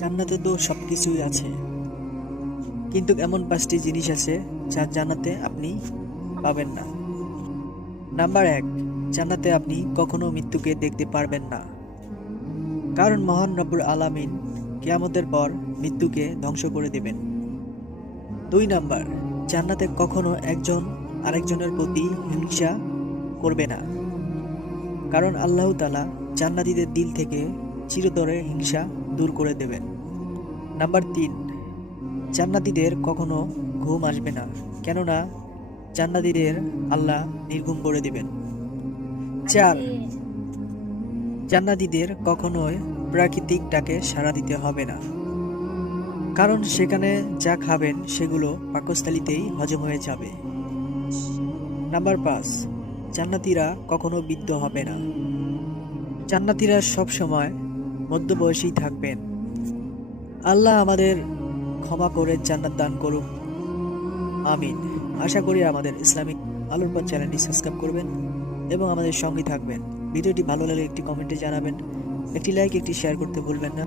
জান্নাতে তো সবকিছুই আছে, কিন্তু এমন 5টি জিনিস আছে যা জান্নাতে আপনি পাবেন না। নাম্বার 1, জান্নাতে আপনি কখনো মৃত্যুকে দেখতে পারবেন না, কারণ মহান রব্বুল আলামিন কিয়ামতের পর মৃত্যুকে ধ্বংস করে দেবেন। 2 নাম্বার, জান্নাতে কখনো একজন আরেকজনের প্রতি হিংসা করবে না, কারণ আল্লাহ তাআলা জান্নাতীদের দিল থেকে চিরতরে হিংসা দূর করে দেবেন। নাম্বার 3, জান্নাতীদের কখনো ঘুম আসবে না, কেননা জান্নাতীদের আল্লাহ নির্ঘুম করে দিবেন। 4, জান্নাতীদের কখনোই প্রাকৃতিক ডাকে সাড়া দিতে হবে না, কারণ সেখানে যা খাবেন সেগুলো পাকস্থলীতেই হজম হয়ে যাবে। নাম্বার 5, জান্নাতীরা কখনো বৃদ্ধ হবে না, জান্নাতীরা সবসময় মধ্যবয়সী থাকবেন। আল্লাহ আমাদের ক্ষমা করে জান্নাত দান করুক, আমিন। আশা করি আমাদের ইসলামিক আলোর পথ চ্যানেলটি সাবস্ক্রাইব করবেন এবং আমাদের সঙ্গে থাকবেন। ভিডিওটি ভালো লাগলে একটি কমেন্টে জানাবেন, একটি লাইক, একটি শেয়ার করতে ভুলবেন না।